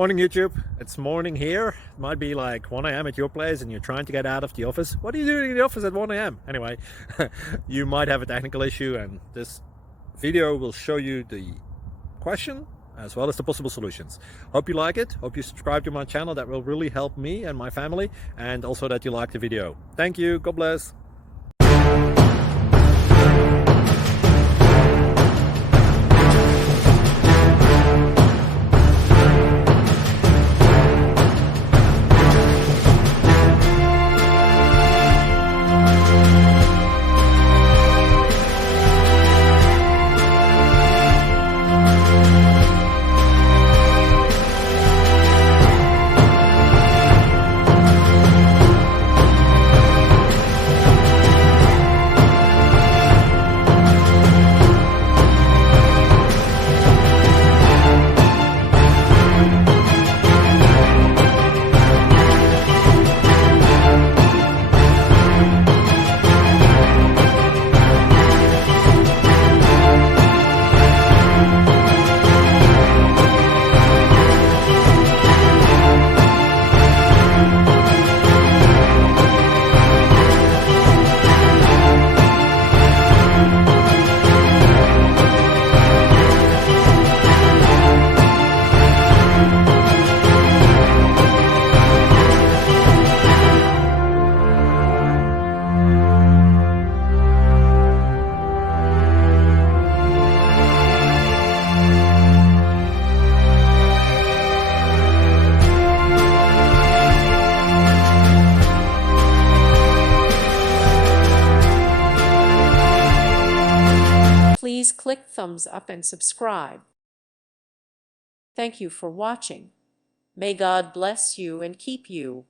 Morning YouTube, it's morning here. It might be like 1 a.m. at your place and you're trying to get out of the office. What are you doing in the office at 1 a.m.? Anyway, you might have a technical issue and this video will show you the question as well as the possible solutions. Hope you like it, hope you subscribe to my channel. That will really help me and my family, and also that you like the video. Thank you, God bless. Please click thumbs up and subscribe. Thank you for watching. May God bless you and keep you.